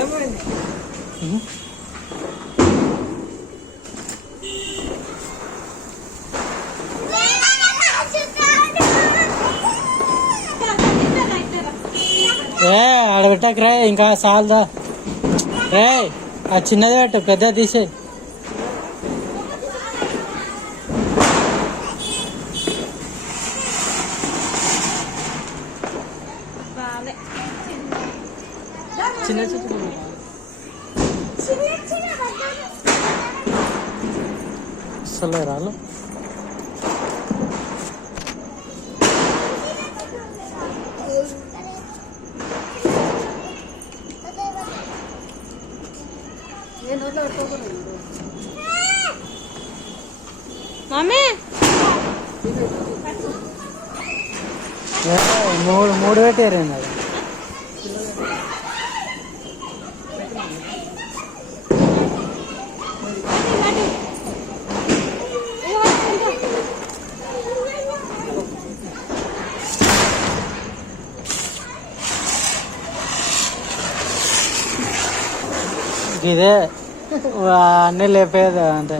ఏమైంది? ఆడబెట్టకరా ఇంకా సాల్దా రే. ఆ చిన్నది పెట్టు, పెద్ద తీసే. చిన్న అసలు రాలు. మమ్మీ మూడు పెట్టారండి అది. ఇదే అన్నీ లేపేది అంటే